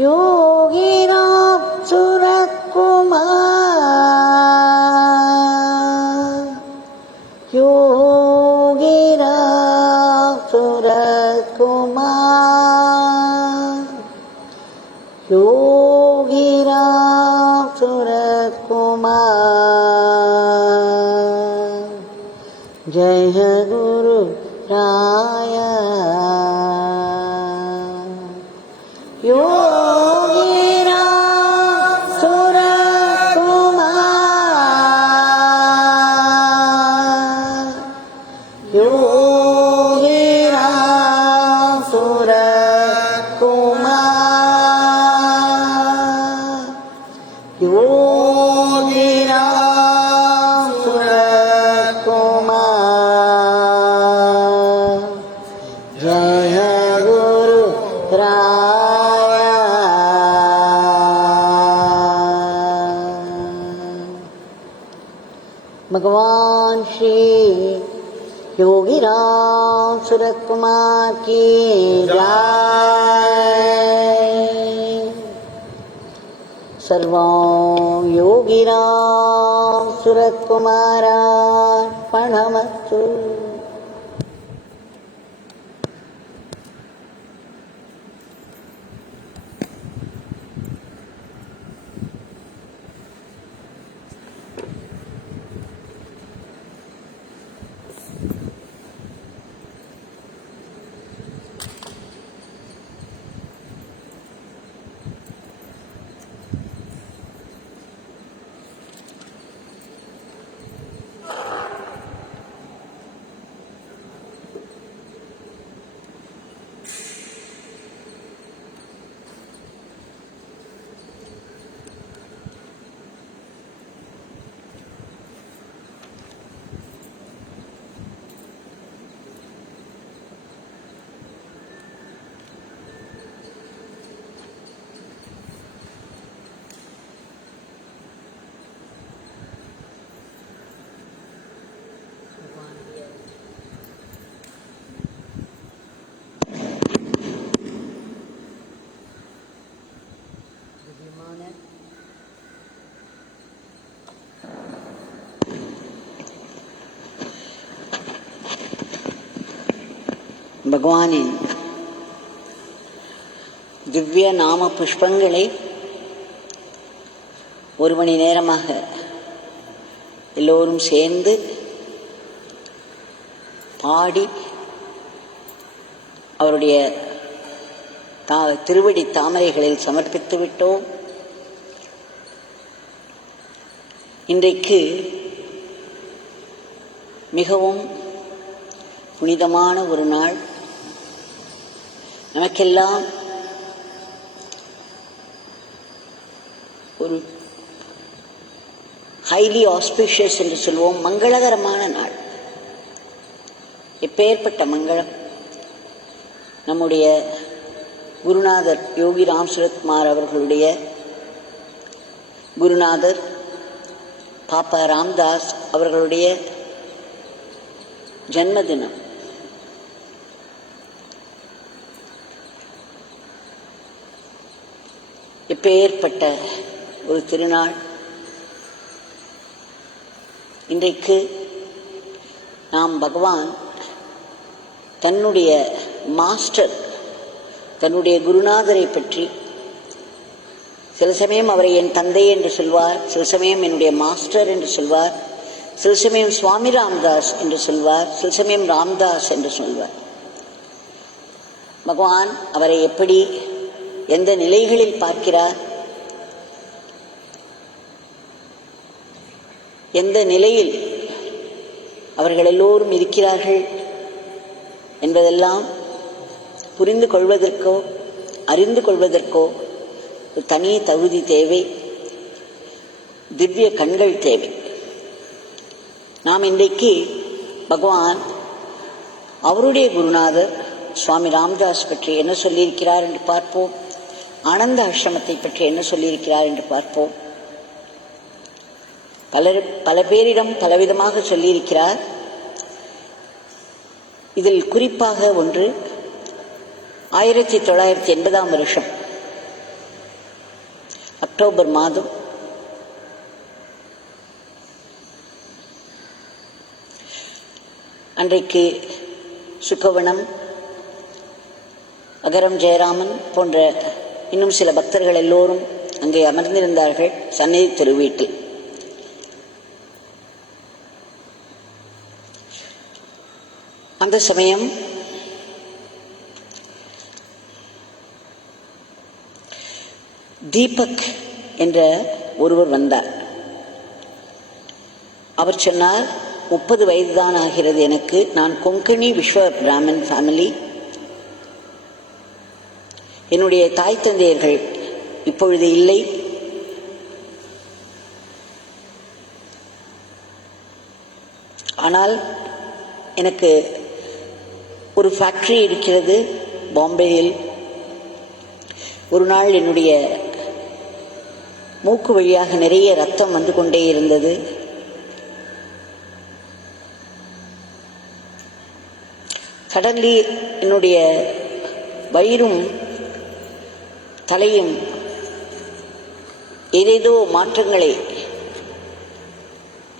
योगीराम सूरत कुमार, योगीराम सूरत कुमार, योगीराम सूरत कुमार, जय गुरु राया। भगवान श्री योगीराम सूरत कुमार की जय। सर्वं योगीराम सूरत कुमारार्पणमस्तु। பகவானின் திவ்ய நாம புஷ்பங்களை ஒரு மணி நேரமாக எல்லோரும் சேர்ந்து பாடி அவருடைய திருவடி தாமரைகளில் சமர்ப்பித்து விட்டோம். இன்றைக்கு மிகவும் புனிதமான ஒரு நாள். நமக்கெல்லாம் ஒரு ஹைலி ஆஸ்பிஷியஸ் என்று சொல்வோம், மங்களகரமான நாள். எப்பேற்பட்ட மங்களம்! நம்முடைய குருநாதர் யோகிராம் சூரத் குமார் அவர்களுடைய குருநாதர் பாப்பா ராம்தாஸ் அவர்களுடைய ஜன்மதினம். எப்பேற்பட்ட ஒரு திருநாள்! இன்றைக்கு நாம் பகவான் தன்னுடைய மாஸ்டர், தன்னுடைய குருநாதரை பற்றி சில சமயம் அவரை என் தந்தை என்று சொல்வார், சில சமயம் என்னுடைய மாஸ்டர் என்று சொல்வார், சில சமயம் சுவாமி ராம்தாஸ் என்று சொல்வார், சில சமயம் ராம்தாஸ் என்று சொல்வார். பகவான் அவரை எப்படி எந்த நிலைகளில் பார்க்கிறார், எந்த நிலையில் அவர்கள் எல்லோரும் இருக்கிறார்கள் என்பதெல்லாம் புரிந்து கொள்வதற்கோ அறிந்து கொள்வதற்கோ ஒரு தனி தகுதி தேவை, திவ்ய கண்கள் தேவை. நாம் இன்றைக்கு பகவான் அவருடைய குருநாதர் சுவாமி ராம்தாஸ் பற்றி என்ன சொல்லியிருக்கிறார் என்று பார்ப்போம். ஆனந்த ஆசிரமத்தை பற்றி என்ன சொல்லியிருக்கிறார் என்று பார்ப்போம். பல பேரிடம் பலவிதமாக சொல்லியிருக்கிறார். இதில் குறிப்பாக ஒன்று 1980 வருஷம் அக்டோபர் மாதம் அன்றைக்கு சுக்கவனம், அகரம் ஜெயராமன் போன்ற இன்னும் சில பக்தர்கள் எல்லோரும் அங்கே அமர்ந்திருந்தார்கள் சந்நிதி திருவீட்டில். அந்த சமயம் தீபக் என்ற ஒருவர் வந்தார். அவர் சொன்னார், 30 வயதுதான் ஆகிறது எனக்கு. நான் கொங்கணி விஸ்வ பிராமன் ஃபேமிலி. என்னுடைய தாய் தந்தையர்கள் இப்பொழுது இல்லை. ஆனால் எனக்கு ஒரு ஃபேக்டரி இருக்கிறது பாம்பேயில். ஒரு நாள் என்னுடைய மூக்கு வழியாக நிறைய ரத்தம் வந்து கொண்டே இருந்தது. சடன்லி என்னுடைய வயிறும் தலையும் ஏதேதோ மாற்றங்களை,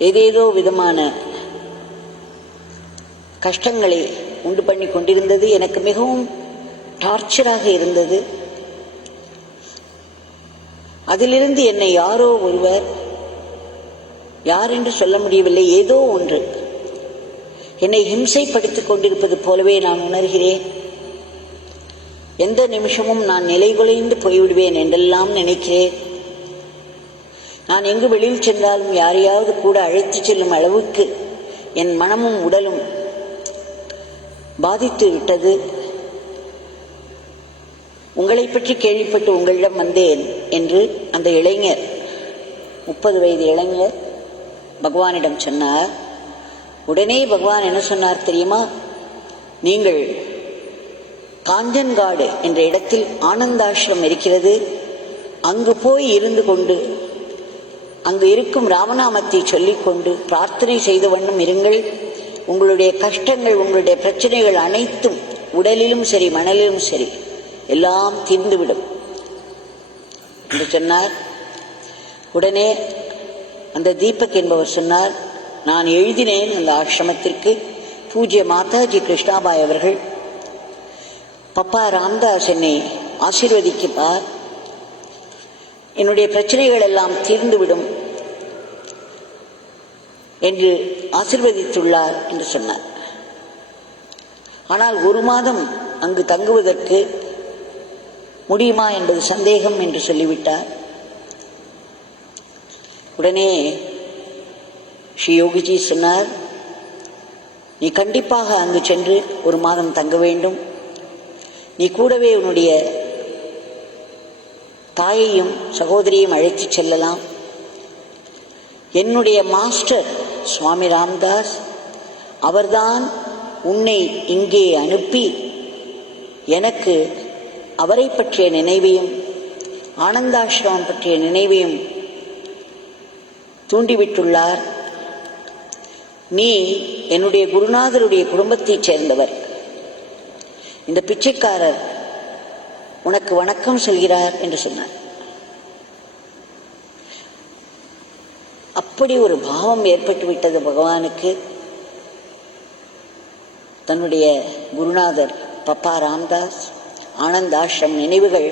ஏதேதோ விதமான கஷ்டங்களை உண்டு பண்ணி கொண்டிருந்தது. எனக்கு மிகவும் டார்ச்சராக இருந்தது. அதிலிருந்து என்னை யாரோ ஒருவர், யார் என்று சொல்ல முடியவில்லை, ஏதோ ஒன்று என்னை ஹிம்சைப்படுத்திக் கொண்டிருப்பது போலவே நான் உணர்கிறேன். எந்த நிமிஷமும் நான் நிலைகுலைந்து போய்விடுவேன் என்றெல்லாம் நினைக்கிறேன். நான் எங்கு வெளியில் சென்றாலும் யாரையாவது கூட அழைத்து செல்லும் அளவுக்கு என் மனமும் உடலும் பாதித்து விட்டது. உங்களை பற்றி கேள்விப்பட்டு உங்களிடம் வந்தேன் என்று அந்த இளைஞர், 30 வயது இளைஞர் பகவானிடம் சொன்னார். உடனே பகவான் என்ன சொன்னார் தெரியுமா? நீங்கள் காஞ்சன்காடு என்ற இடத்தில் ஆனந்தாசிரம் இருக்கிறது, அங்கு போய் இருந்து கொண்டு அங்கு இருக்கும் ராமநாமத்தை சொல்லிக்கொண்டு பிரார்த்தனை செய்த வண்ணம் இருங்கள். உங்களுடைய கஷ்டங்கள், உங்களுடைய பிரச்சனைகள் அனைத்தும் உடலிலும் சரி மனதிலும் சரி எல்லாம் தீர்ந்துவிடும் என்று சொன்னார். உடனே அந்த தீபக் என்பவர் சொன்னார், நான் எழுதினேன் அந்த ஆசிரமத்திற்கு. பூஜ்ய மாதாஜி கிருஷ்ணாபாய் அவர்கள், பப்பா ராம்தாஸ் என்னை ஆசீர்வதிக்குப்பார், என்னுடைய பிரச்சனைகள் எல்லாம் தீர்ந்துவிடும் என்று ஆசீர்வதித்துள்ளார் என்று சொன்னார். ஆனால் 1 மாதம் அங்கு தங்குவதற்கு முடியுமா என்பது சந்தேகம் என்று சொல்லிவிட்டார். உடனே ஸ்ரீ யோகிஜி சொன்னார், நீ கண்டிப்பாக அங்கு சென்று 1 மாதம் தங்க வேண்டும். நீ கூடவே உன்னுடைய தாயையும் சகோதரியையும் அழைத்து செல்லலாம். என்னுடைய மாஸ்டர் சுவாமி ராம்தாஸ் அவர்தான் உன்னை இங்கே அனுப்பி எனக்கு அவரை பற்றிய நினைவையும் ஆனந்தாசிரமம் பற்றிய நினைவையும் தூண்டிவிட்டுள்ளார். நீ என்னுடைய குருநாதருடைய குடும்பத்தைச் சேர்ந்தவர். இந்த பிச்சைக்காரர் உனக்கு வணக்கம் சொல்கிறார் என்று சொன்னார். அப்படி ஒரு பாவம் ஏற்பட்டு விட்டது பகவானுக்கு. தன்னுடைய குருநாதர் பப்பா ராம்தாஸ் ஆனந்தாசிரம் நினைவுகள்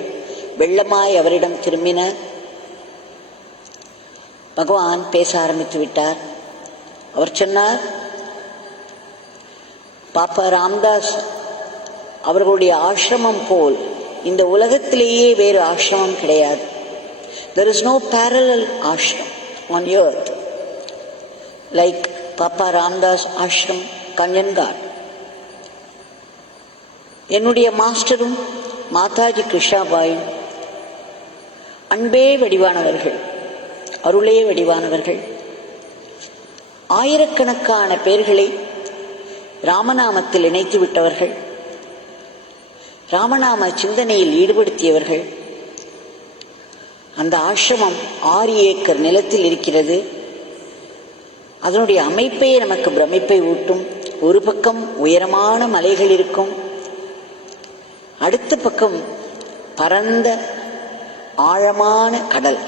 வெள்ளமாய் அவரிடம் திரும்பின. பகவான் பேச ஆரம்பித்து விட்டார். அவர் சொன்னார், பாப்பா ராம்தாஸ் அவர்களுடைய ஆசிரமம் போல் இந்த உலகத்திலேயே வேறு ஆசிரமம் கிடையாது. There is no parallel ashram on earth like Papa Ramdas ashram Kanjangar. என்னுடைய மாஸ்டரும் மாதாஜி கிருஷ்ணாபாயும் அன்பே வடிவானவர்கள், அருளே வடிவானவர்கள். ஆயிரக்கணக்கான பேர்களை ராமநாமத்தில் இணைத்து விட்டவர்கள், ராமநாம சிந்தனையில் ஈடுபடுத்தியவர்கள். அந்த ஆசிரமம் 6 ஏக்கர் நிலத்தில் இருக்கிறது. அதனுடைய அமைப்பே நமக்கு பிரமிப்பை ஊட்டும். ஒரு பக்கம் உயரமான மலைகள் இருக்கும், அடுத்த பக்கம் பரந்த ஆழமான கடல்.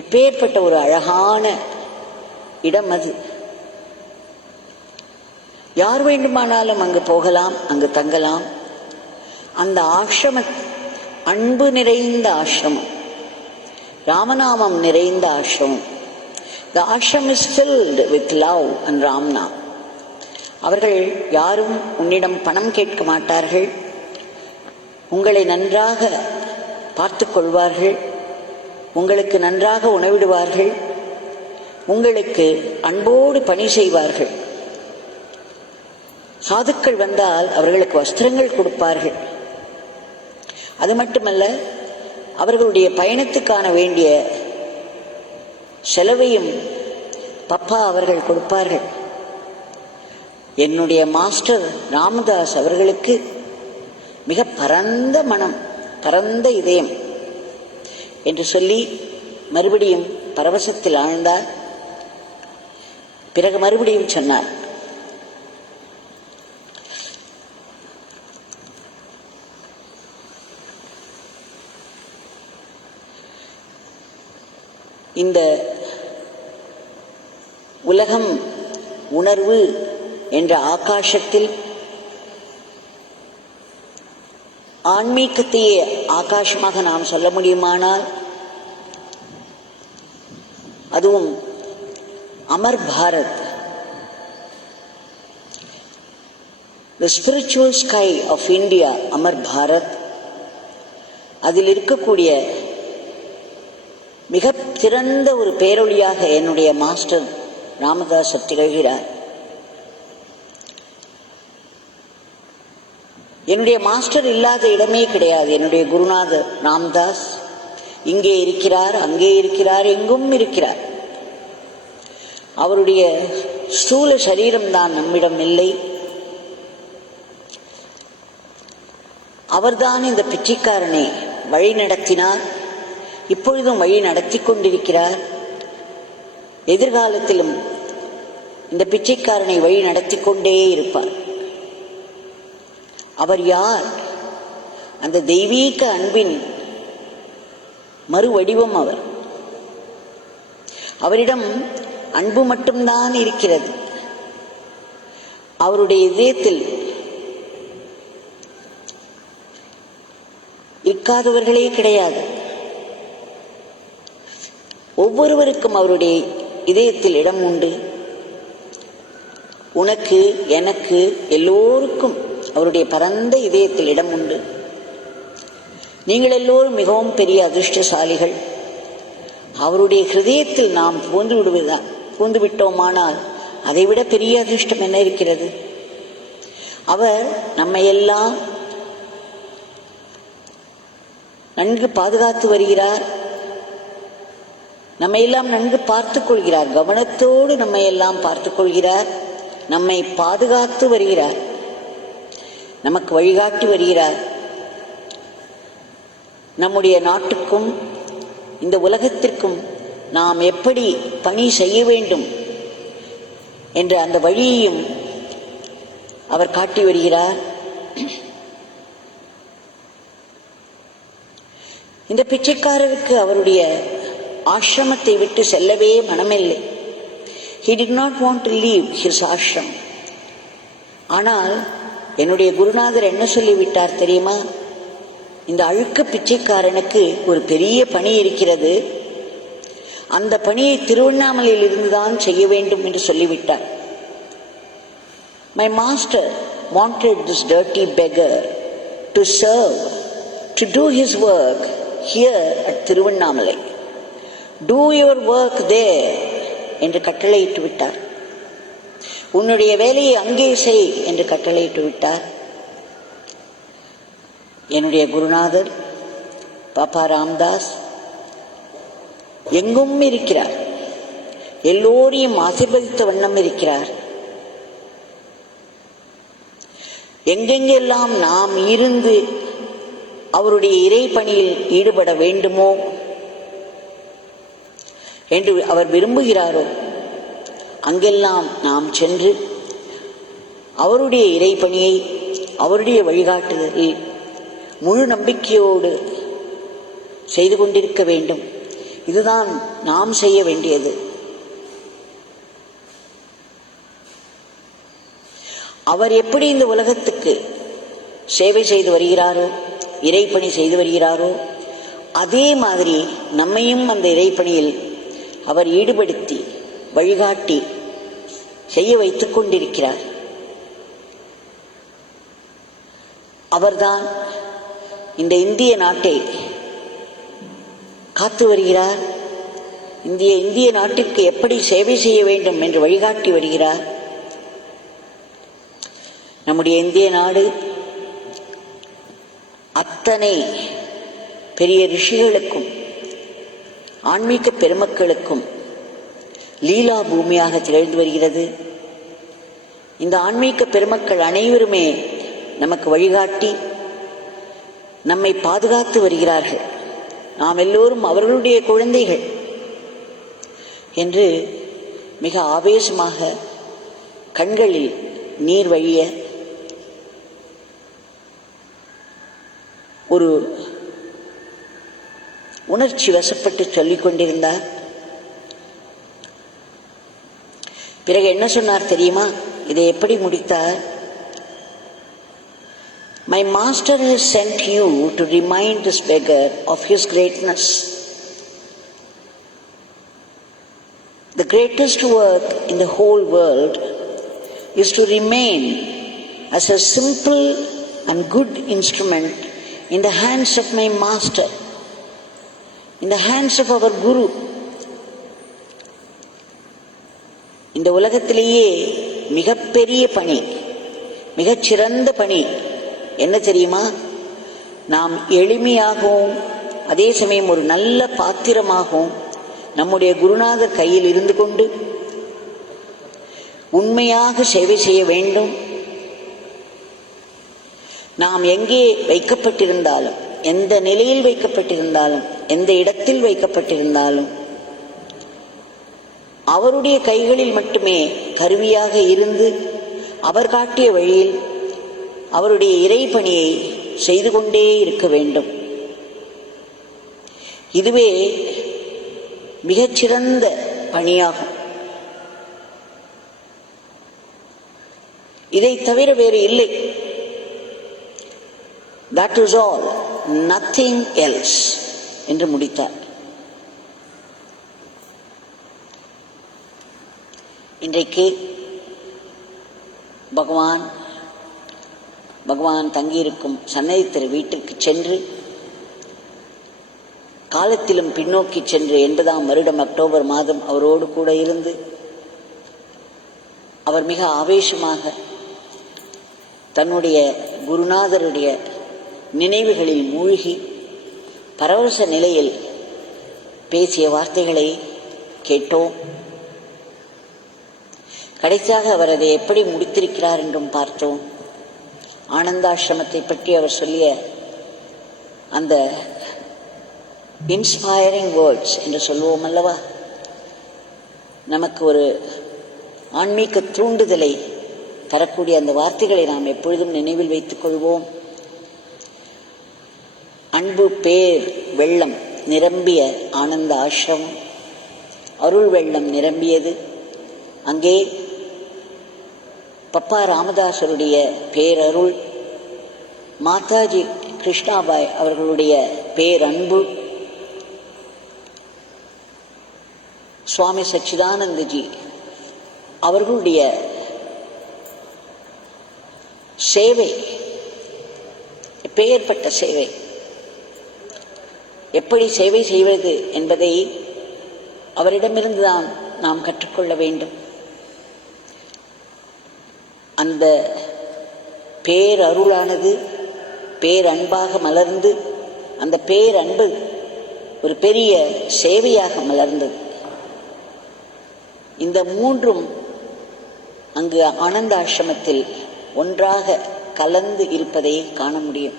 எப்பேற்பட்ட ஒரு அழகான இடம் அது! யார் வேண்டுமானாலும் அங்கு போகலாம், அங்கு தங்கலாம். அந்த ஆசிரம அன்பு நிறைந்த ஆசிரமம், ராமநாமம் நிறைந்த ஆசிரமம். The ashram is filled with love and Ramna. அவர்கள் யாரும் உன்னிடம் பணம் கேட்க மாட்டார்கள், உங்களை நன்றாக பார்த்து கொள்வார்கள், உங்களுக்கு நன்றாக உணவிடுவார்கள், உங்களுக்கு அன்போடு பணி செய்வார்கள். சாதுக்கள் வந்தால் அவர்களுக்கு வஸ்திரங்கள் கொடுப்பார்கள். அது மட்டுமல்ல, அவர்களுடைய பயணத்துக்கான வேண்டிய செலவையும் பப்பா அவர்கள் கொடுப்பார்கள். என்னுடைய மாஸ்டர் ராமதாஸ் அவர்களுக்கு மிக பரந்த மனம், பரந்த இதயம் என்று சொல்லி மறுபடியும் பரவசத்தில் ஆழ்ந்தார். பிறகு மறுபடியும் சொன்னார், இந்த உலகம் உணர்வு என்ற ஆகாசத்தில் ஆன்மீகத்தையே ஆகாசமாக நாம் சொல்ல முடியுமானால் அதுவும் Amar Bharat, the spiritual sky of India, Amar Bharat, அதில் இருக்கக்கூடிய மிக சிறந்த ஒரு பேரொழியாக என்னுடைய மாஸ்டர் ராமதாஸ் திகழ்கிறார். என்னுடைய மாஸ்டர் இல்லாத இடமே கிடையாது. என்னுடைய குருநாதர் ராமதாஸ் இங்கே இருக்கிறார், அங்கே இருக்கிறார், எங்கும் இருக்கிறார். அவருடைய ஸ்தூல சரீரம்தான் நம்மிடம் இல்லை. அவர்தான் இந்த பிச்சைக்காரனை வழி நடத்தினார், இப்பொழுதும் வழி நடத்தி கொண்டிருக்கிறார். எதிர்காலத்திலும் இந்த பிச்சைக்காரனை வழி நடத்தி கொண்டே இருப்பார். அவர் யார்? அந்த தெய்வீக அன்பின் மறு வடிவம் அவர். அவரிடம் அன்பு மட்டும்தான் இருக்கிறது. அவருடைய இதயத்தில் இருக்காதவர்களே கிடையாது. ஒவ்வொருவருக்கும் அவருடைய இதயத்தில் இடம் உண்டு. உனக்கு, எனக்கு, எல்லோருக்கும் அவருடைய பரந்த இதயத்தில் இடம் உண்டு. நீங்கள் எல்லோரும் மிகவும் பெரிய அதிர்ஷ்டசாலிகள். அவருடைய ஹிருதயத்தில் நாம் பூந்து விட்டோமானால் அதைவிட பெரிய அதிர்ஷ்டம் என்ன இருக்கிறது? அவர் நம்மையெல்லாம் நன்கு பாதுகாத்து வருகிறார், நம்மையெல்லாம் நன்கு பார்த்துக் கொள்கிறார், கவனத்தோடு நம்மையெல்லாம் பார்த்துக் கொள்கிறார், நம்மை பாதுகாத்து வருகிறார், நமக்கு வழிகாட்டி வருகிறார். நம்முடைய நாட்டுக்கும் இந்த உலகத்திற்கும் நாம் எப்படி பணி செய்ய வேண்டும் என்ற அந்த வழியையும் அவர் காட்டி வருகிறார். இந்த பிச்சைக்காரருக்கு அவருடைய ஆசிரமத்தை விட்டு செல்லவே மனமில்லை. He did not want to leave his ashram. ஆனால் என்னுடைய குருநாதர் என்ன சொல்லிவிட்டார் தெரியுமா? இந்த அழுக்க பிச்சைக்காரனுக்கு ஒரு பெரிய பணி இருக்கிறது, அந்த பணியை திருவண்ணாமலையில் இருந்துதான் செய்ய வேண்டும் என்று சொல்லிவிட்டார். My master wanted this dirty beggar to serve, to do his work here at Thiruvannamalai. Do your work there என்று கட்டளையிட்டு விட்டார். உன்னுடைய வேலையை அங்கே செய் என்று கட்டளையிட்டு விட்டார். என்னுடைய குருநாதர் பாப்பா ராம்தாஸ் எங்கும் இருக்கிறார், எல்லோரையும் ஆசீர்வதித்த வண்ணம் இருக்கிறார். எங்கெங்கெல்லாம் நாம் இருந்து அவருடைய இறை பணியில் ஈடுபட வேண்டுமோ என்று அவர் விரும்புகிறாரோ அங்கெல்லாம் நாம் சென்று அவருடைய இறைப்பணியை, அவருடைய வழிகாட்டுதலில் முழு நம்பிக்கையோடு செய்து கொண்டிருக்க வேண்டும். இதுதான் நாம் செய்ய வேண்டியது. அவர் எப்படி இந்த உலகத்துக்கு சேவை செய்து வருகிறாரோ, இறைப்பணி செய்து வருகிறாரோ, அதே மாதிரி நம்மையும் அந்த இறைப்பணியில் அவர் ஈடுபடுத்தி வழிகாட்டி செய்ய வைத்துக் கொண்டிருக்கிறார். அவர்தான் இந்த இந்திய நாட்டை காத்து வருகிறார். இந்திய நாட்டிற்கு எப்படி சேவை செய்ய வேண்டும் என்று வழிகாட்டி வருகிறார். நம்முடைய இந்திய நாடு அத்தனை பெரிய ரிஷிகளுக்கும் ஆன்மீக பெருமக்களுக்கும் லீலா பூமியாக திகழ்ந்து வருகிறது. இந்த ஆன்மீக பெருமக்கள் அனைவருமே நமக்கு வழிகாட்டி நம்மை பாதுகாத்து வருகிறார்கள். நாம் எல்லோரும் அவர்களுடைய குழந்தைகள் என்று மிக ஆவேசமாக கண்களில் நீர் வழிய ஒரு உணர்ச்சி வசப்பட்டு சொல்லிக் கொண்டிருந்தார். பிறகு என்ன சொன்னார் தெரியுமா? இதை எப்படி முடித்தார்? My master has sent you to remind this beggar of his greatness. The greatest work in the whole world is to remain as a simple and good instrument in the hands of my master, in the hands of our Guru. இந்த உலகத்திலேயே மிகப்பெரிய பணி, மிகச்சிறந்த பணி என்ன தெரியுமா? நாம் எளிமையாகவும் அதே சமயம் ஒரு நல்ல பாத்திரமாகவும் நம்முடைய குருநாதர் கையில் இருந்து கொண்டு உண்மையாக சேவை செய்ய வேண்டும். நாம் எங்கே வைக்கப்பட்டிருந்தாலும், எந்த நிலையில் வைக்கப்பட்டிருந்தாலும், எந்த இடத்தில் வைக்கப்பட்டிருந்தாலும் அவருடைய கைகளில் மட்டுமே கருவியாக இருந்து அவர் காட்டிய வழியில் அவருடைய இறைப்பணியை செய்து கொண்டே இருக்க வேண்டும். இதுவே மிகச்சிறந்த பணியாகும். இதை தவிர வேறு இல்லை. That is all, nothing else என்று முடித்தார். இன்றைக்கு பகவான் தங்கியிருக்கும் சன்னதி திரு வீட்டிற்கு சென்று காலத்திலும் பின்னோக்கி சென்று 80ஆம் வருடம் அக்டோபர் மாதம் அவரோடு கூட இருந்து அவர் மிக ஆவேசமாக தன்னுடைய குருநாதருடைய நினைவுகளில் மூழ்கி பரவச நிலையில் பேசிய வார்த்தைகளை கேட்டோம். கடைசியாக அவர் அதை எப்படி முடித்திருக்கிறார் என்றும் பார்த்தோம். ஆனந்தாசிரமத்தை பற்றி அவர் சொல்லிய அந்த இன்ஸ்பைரிங் வேர்ட்ஸ் என்று சொல்வோம் அல்லவா, நமக்கு ஒரு ஆன்மீக தூண்டுதலை தரக்கூடிய அந்த வார்த்தைகளை நாம் எப்பொழுதும் நினைவில் வைத்துக் கொள்வோம். அன்பு பேர் வெள்ளம் நிரம்பிய ஆனந்த ஆசிரமம், அருள் வெள்ளம் நிரம்பியது. அங்கே பப்பா ராமதாசருடைய பேரருள், மாதாஜி கிருஷ்ணாபாய் அவர்களுடைய பேரன்பு, சுவாமி சச்சிதானந்தஜி அவர்களுடைய சேவை, பெயர்பட்ட சேவை, எப்படி சேவை செய்வது என்பதை அவரிடமிருந்துதான் நாம் கற்றுக்கொள்ள வேண்டும். அந்த பேரருளானது பேரன்பாக மலர்ந்து, அந்த பேரன்பு ஒரு பெரிய சேவையாக மலர்ந்தது. இந்த மூன்றும் அங்கு ஆனந்த ஆசிரமத்தில் ஒன்றாக கலந்து இருப்பதை காண முடியும்.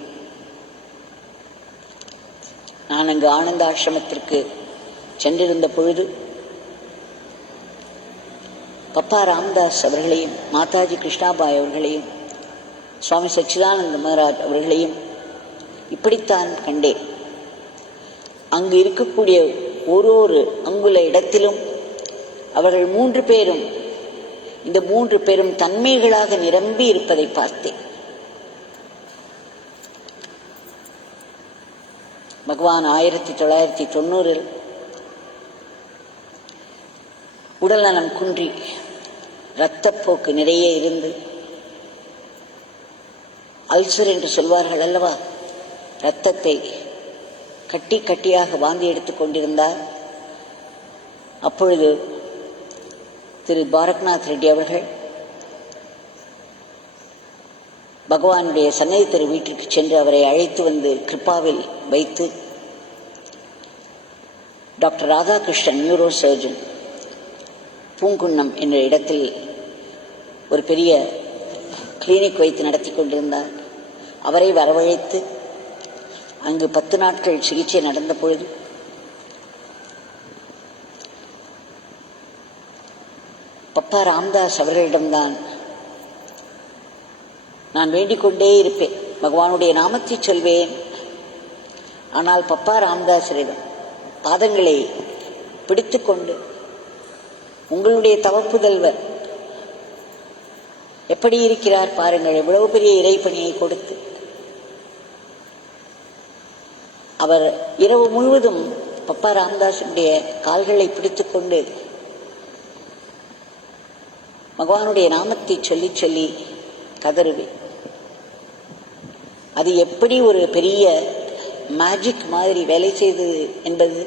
நான் அங்கு ஆனந்த ஆசிரமத்திற்கு சென்றிருந்த பொழுது பப்பா ராம்தாஸ் அவர்களையும் மாதாஜி கிருஷ்ணாபாய் அவர்களையும் சுவாமி சச்சிதானந்த மகாராஜ் அவர்களையும் இப்படித்தான் கண்டேன். அங்கு இருக்கக்கூடிய ஒரு அங்குல இடத்திலும் அவர்கள் 3 பேரும் இந்த 3 பேரும் தன்மைகளாக நிரம்பி இருப்பதை பார்த்தேன். பகவான் 1990 உடல்நலம் குன்றி இரத்தப்போக்கு நிறைய இருந்து, அல்சர் என்று சொல்வார்கள் அல்லவா, இரத்தத்தை கட்டி கட்டியாக வாந்தி எடுத்துக் கொண்டிருந்தார். அப்பொழுது திரு பாரக்நாத் ரெட்டி அவர்கள் பகவானுடைய சன்னதி திரு வீட்டிற்கு சென்று அவரை அழைத்து வந்து கிருப்பாவில் வைத்து டாக்டர் ராதாகிருஷ்ணன் நியூரோ சர்ஜன் பூங்குன்னம் என்ற இடத்தில் ஒரு பெரிய கிளினிக் வைத்து நடத்தி கொண்டிருந்தார். அவரை வரவழைத்து அங்கு 10 நாட்கள் சிகிச்சை நடந்த பொழுது பப்பா ராம்தாஸ் அவர்களிடம்தான் நான் வேண்டிக் கொண்டே இருப்பேன், பகவானுடைய நாமத்தை சொல்வேன். ஆனால் பப்பா ராம்தாஸரிடம் பாதங்களை பிடித்துக்கொண்டு, உங்களுடைய தவப்புதல்வர் எப்படி இருக்கிறார் பாருங்கள், எவ்வளவு பெரிய இறைப்பணியை கொடுத்து அவர் இரவு முழுவதும் பப்பா ராம்தாஸுடைய கால்களை பிடித்துக்கொண்டு பகவானுடைய நாமத்தை சொல்லி சொல்லி கதறுவேன். அது எப்படி ஒரு பெரிய மேஜிக் மாதிரி வேலை செய்தது என்பது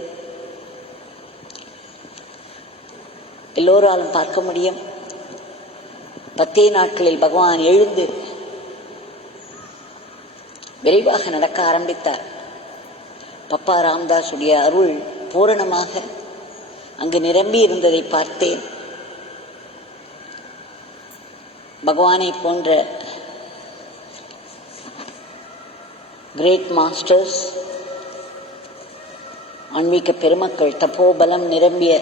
எல்லோராலும் பார்க்க முடியும். 10 நாட்களில் பகவான் எழுந்து விரைவாக நடக்க ஆரம்பித்தார். பப்பா ராம்தாஸுடைய அருள் பூரணமாக அங்கு நிரம்பி இருந்ததை பார்த்தேன். பகவானை போன்ற கிரேட் மாஸ்டர்ஸ், ஆன்மீக பெருமக்கள், தபோபலம் நிரம்பிய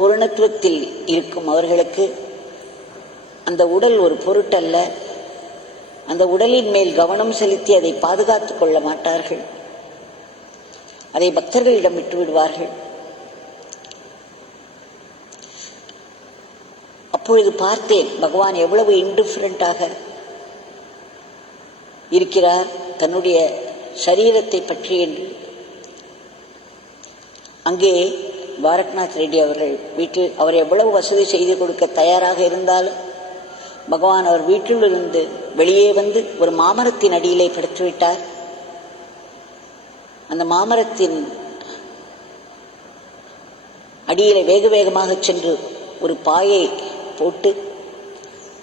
பூரணத்துவத்தில் இருக்கும் அவர்களுக்கு அந்த உடல் ஒரு பொருட்டல்ல. அந்த உடலின் மேல் கவனம் செலுத்தி அதை பாதுகாத்துக் கொள்ள மாட்டார்கள். அதை பக்தர்களிடம் விட்டு விடுவார்கள். அப்பொழுது பார்த்தேன் பகவான் எவ்வளவு இன்டிஃபரண்டாக இருக்கிறார் தன்னுடைய சரீரத்தை பற்றி என்று. அங்கே பாரக்நாத் ரெட்டி அவர்கள் வீட்டில் அவர் எவ்வளவு வசதி செய்து கொடுக்க தயாராக இருந்தாலும் பகவான் அவர் வீட்டிலிருந்து வெளியே வந்து ஒரு மாமரத்தின் அடியிலே படுத்துவிட்டார். அந்த மாமரத்தின் அடியிலே வேக வேகமாக சென்று ஒரு பாயை போட்டு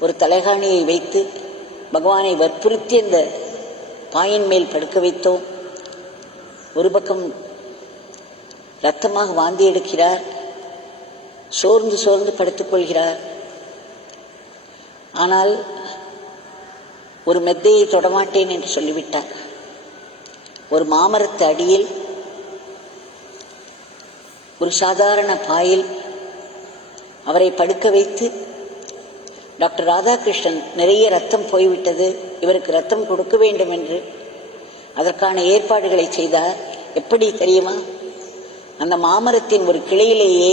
ஒரு தலைகாணியை வைத்து பகவானை வற்புறுத்தி அந்த பாயின் மேல் படுக்க வைத்தோம். ஒரு பக்கம் இரத்தமாக வாந்தி எடுக்கிறார், சோர்ந்து சோர்ந்து படுத்துக் கொள்கிறார். ஆனால் ஒரு மெத்தையை தொடமாட்டேன் என்று சொல்லிவிட்டார். ஒரு மாமரத்து அடியில் ஒரு சாதாரண பாயில் அவரை படுக்க வைத்து, டாக்டர் ராதாகிருஷ்ணன் நிறைய ரத்தம் போய்விட்டது, இவருக்கு ரத்தம் கொடுக்க வேண்டும் என்று அதற்கான ஏற்பாடுகளை செய்தார். எப்படி தெரியுமா? அந்த மாமரத்தின் ஒரு கிளையிலேயே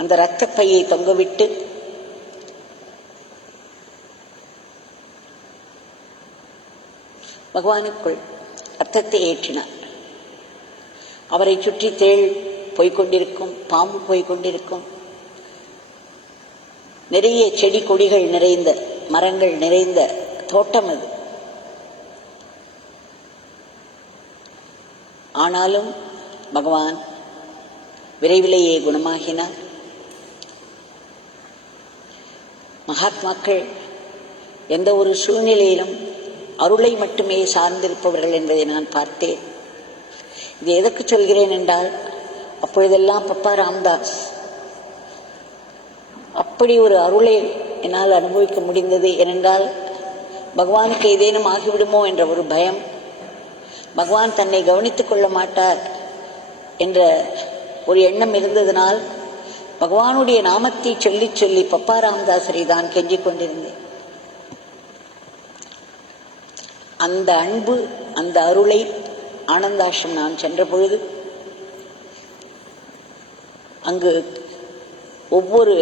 அந்த இரத்தப்பையை தொங்கவிட்டு பகவானுக்குள் ரத்தத்தை ஏற்றினார். அவரை சுற்றி தேள் போய்கொண்டிருக்கும், பாம்பு போய்கொண்டிருக்கும், நிறைய செடி கொடிகள் நிறைந்த, மரங்கள் நிறைந்த தோட்டம் அது. ஆனாலும் பகவான் விரைவிலேயே குணமாகினார். மகாத்மாக்கள் எந்த ஒரு சூழ்நிலையிலும் அருளை மட்டுமே சார்ந்திருப்பவர்கள் என்பதை நான் பார்த்தேன். இது எதற்கு சொல்கிறேன் என்றால், அப்பொழுதெல்லாம் பப்பா ராம்தாஸ் அப்படி ஒரு அருளை என்னால் அனுபவிக்க முடிந்தது. ஏனென்றால் பகவானுக்கு ஏதேனும் ஆகிவிடுமோ என்ற ஒரு பயம், பகவான் தன்னை கவனித்துக் கொள்ள மாட்டார் என்ற ஒரு எண்ணம் இருந்ததனால் பகவானுடைய நாமத்தை சொல்லி சொல்லி பப்பா ராமதாசரை தான் கெஞ்சிக் கொண்டிருந்தேன். அந்த அன்பு, அந்த அருளை ஆனந்தாஷ்ரம் நான் சென்ற பொழுது அங்கு ஒவ்வொரு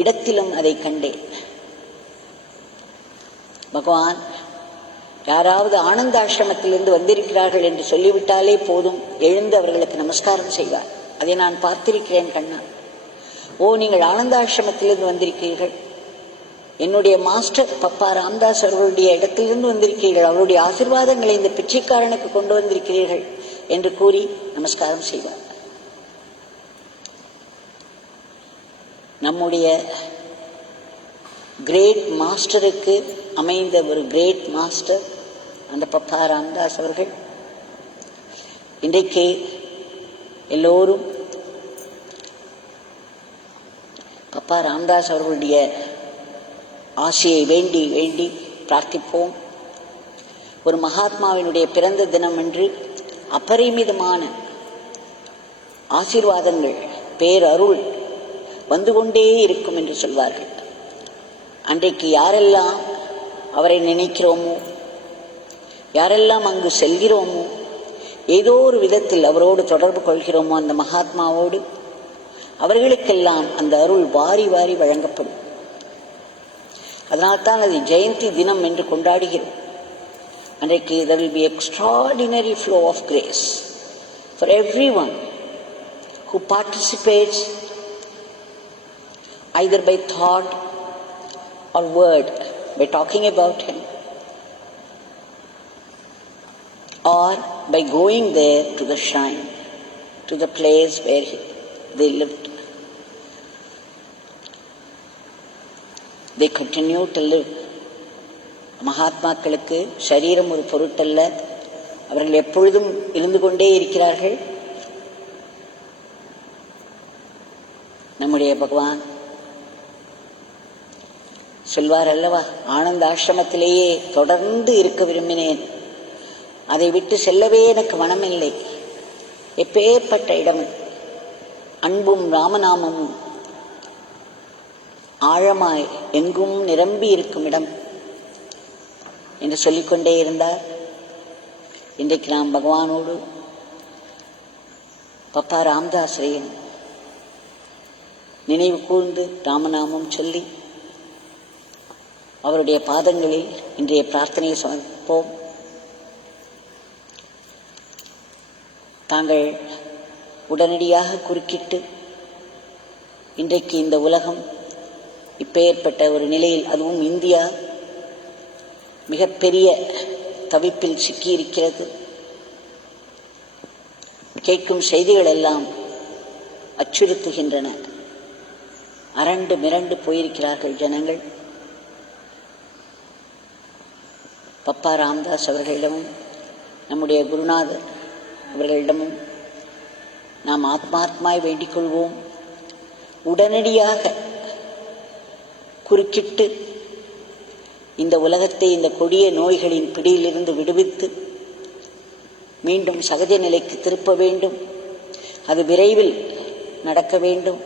இடத்திலும் அதை கண்டேன். பகவான் யாராவது ஆனந்தாசிரமத்திலிருந்து வந்திருக்கிறார்கள் என்று சொல்லிவிட்டாலே போதும், எழுந்து அவர்களுக்கு நமஸ்காரம் செய்வார். அதை நான் பார்த்திருக்கிறேன் கண்ணா. ஓ, நீங்கள் ஆனந்தாசிரமத்திலிருந்து வந்திருக்கிறீர்கள், என்னுடைய மாஸ்டர் பப்பா ராமதாஸ் அவர்களுடைய இடத்திலிருந்து வந்திருக்கிறீர்கள், அவருடைய ஆசீர்வாதங்களை இந்த பிச்சைக்காரனுக்கு கொண்டு வந்திருக்கிறீர்கள் என்று கூறி நமஸ்காரம் செய்வார். நம்முடைய கிரேட் மாஸ்டருக்கு அமைந்த ஒரு கிரேட் மாஸ்டர் அந்த பப்பா ராமதாஸ் அவர்கள். இன்றைக்கு எல்லோரும் பப்பா ராமதாஸ் அவர்களுடைய ஆசையை வேண்டி வேண்டி பிரார்த்திப்போம். ஒரு மகாத்மாவினுடைய பிறந்த தினம் என்று அபரிமிதமான ஆசீர்வாதங்கள், பேரருள் வந்து கொண்டே இருக்கும் என்று சொல்வார்கள். அன்றைக்கு யாரெல்லாம் அவரை நினைக்கிறோமோ, யாரெல்லாம் அங்கு செல்கிறோமோ, ஏதோ ஒரு விதத்தில் அவரோடு தொடர்பு கொள்கிறோமோ, அந்த மகாத்மாவோடு, அவர்களுக்கெல்லாம் அந்த அருள் வாரி வாரி வழங்கப்படும். அதனால்தான் அதை ஜெயந்தி தினம் என்று கொண்டாடுகிறோம். அன்றைக்கு there will be extraordinary flow of grace for everyone who participates either by thought or word, by talking about him, or by going there to the shrine, to the place where they lived. They continue to live. மகாத்மாக்களுக்கு சரீரம் ஒரு பொருட்டல்ல, அவர்கள் எப்பொழுதும் இருந்து கொண்டே இருக்கிறார்கள். நம்முடைய பகவான் சொல்வார் அல்லவா, ஆனந்த ஆசிரமத்திலேயே தொடர்ந்து இருக்க விரும்பினேன், அதை விட்டு செல்லவே எனக்கு மனமில்லை. எப்பேற்பட்ட இடம், அன்பும் ராமநாமமும் ஆழமாய் எங்கும் நிரம்பி இருக்கும் இடம் என்று சொல்லிக்கொண்டே இருந்தார். இன்றைக்கு நாம் பகவானோடு பப்பா ராமதாசரையும் நினைவு கூர்ந்து ராமநாமம் சொல்லி அவருடைய பாதங்களில் இன்றைய பிரார்த்தனையை சமர்ப்போம். தாங்கள் உடனடியாக குறுக்கிட்டு இன்றைக்கு இந்த உலகம் இப்பேற்பட்ட ஒரு நிலையில், அதுவும் இந்தியா மிகப்பெரிய தவிப்பில் சிக்கியிருக்கிறது. கேட்கும் செய்திகள் எல்லாம் அச்சுறுத்துகின்றன. அரண்டு மிரண்டு போயிருக்கிறார்கள் ஜனங்கள். பப்பா ராமதாஸ் அவர்களிடமும் நம்முடைய குருநாதர் அவர்களிடமும் நாம் ஆத்மாத்மாய் வேண்டிக் கொள்வோம். உடனடியாக குறுக்கிட்டு இந்த உலகத்தை இந்த கொடிய நோய்களின் பிடியிலிருந்து விடுவித்து மீண்டும் சகஜ நிலைக்கு திருப்ப வேண்டும். அது விரைவில் நடக்க வேண்டும்.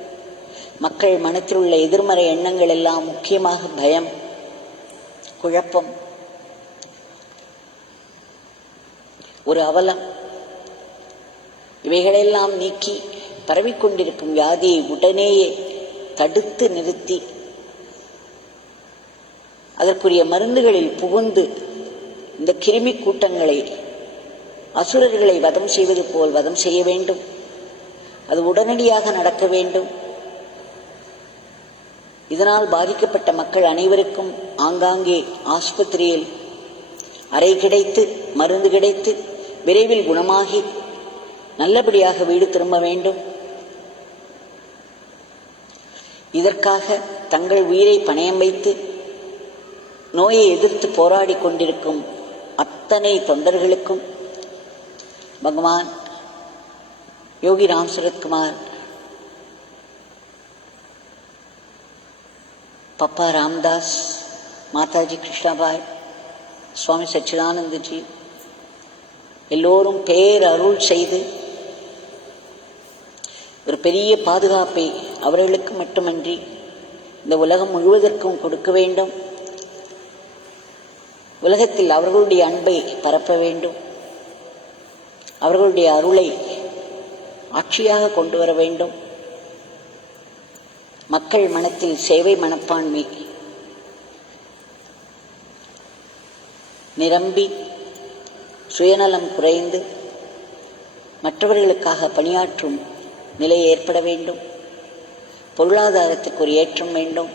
மக்கள் மனத்தில் உள்ள எதிர்மறை எண்ணங்கள் எல்லாம், முக்கியமாக பயம், குழப்பம், ஒரு அவலம், இவைகளெல்லாம் நீக்கி பரவிக்கொண்டிருக்கும் வியாதியை உடனேயே தடுத்து நிறுத்தி அதற்குரிய மருந்துகளில் புகுந்து இந்த கிருமி கூட்டங்களை, அசுரர்களை வதம் செய்வது போல் வதம் செய்ய வேண்டும். அது உடனடியாக நடக்க வேண்டும். இதனால் பாதிக்கப்பட்ட மக்கள் அனைவருக்கும் ஆங்காங்கே ஆஸ்பத்திரியில் அறை கிடைத்து, மருந்து கிடைத்து, விரைவில் குணமாகி நல்லபடியாக வீடு திரும்ப வேண்டும். இதற்காக தங்கள் உயிரை பணயம் வைத்து நோயை எதிர்த்து போராடி கொண்டிருக்கும் அத்தனை தொண்டர்களுக்கும் பகவான் யோகி ராம் சரத்குமார், பப்பா ராமதாஸ், மாதாஜி கிருஷ்ணாபாய், சுவாமி சச்சிதானந்தஜி எல்லோரும் பேரருள் செய்து ஒரு பெரிய பாதுகாப்பை அவர்களுக்கு மட்டுமன்றி இந்த உலகம் முழுவதற்கும் கொடுக்க வேண்டும். உலகத்தில் அவர்களுடைய அன்பை பரப்ப வேண்டும். அவர்களுடைய அருளை ஆட்சியாக கொண்டு வர வேண்டும். மக்கள் மனத்தில் சேவை மனப்பான்மை நிரம்பி சுயநலம் குறைந்து மற்றவர்களுக்காக பணியாற்றும் நிலை ஏற்பட வேண்டும். பொருளாதாரத்துக்கு ஒரு ஏற்றம் வேண்டும்.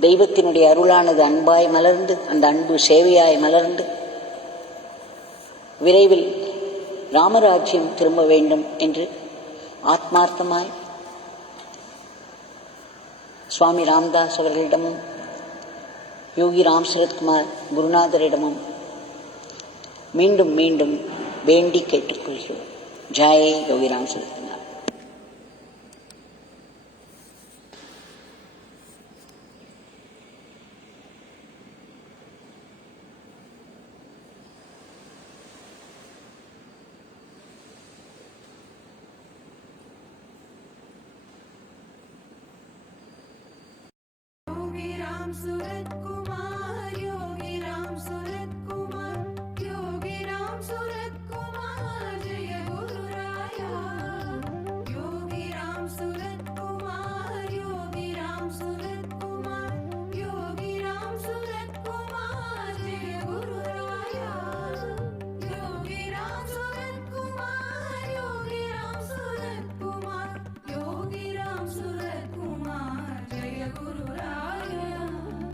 தெய்வத்தினுடைய அருளானது அன்பாய் மலர்ந்து, அந்த அன்பு சேவையாய் மலர்ந்து விரைவில் ராமராஜ்யம் திரும்ப வேண்டும் என்று ஆத்மார்த்தமாய் சுவாமி ராம்தாஸ் அவர்களிடமும் யோகி ராம் சரத்குமார் குருநாதரிடமும் மீண்டும் மீண்டும் வேண்டி கேட்டுக்கொள்கிறோம். ஜெய் யோகி ராம் சரத்குமார். योगी राम सूरत कुमार।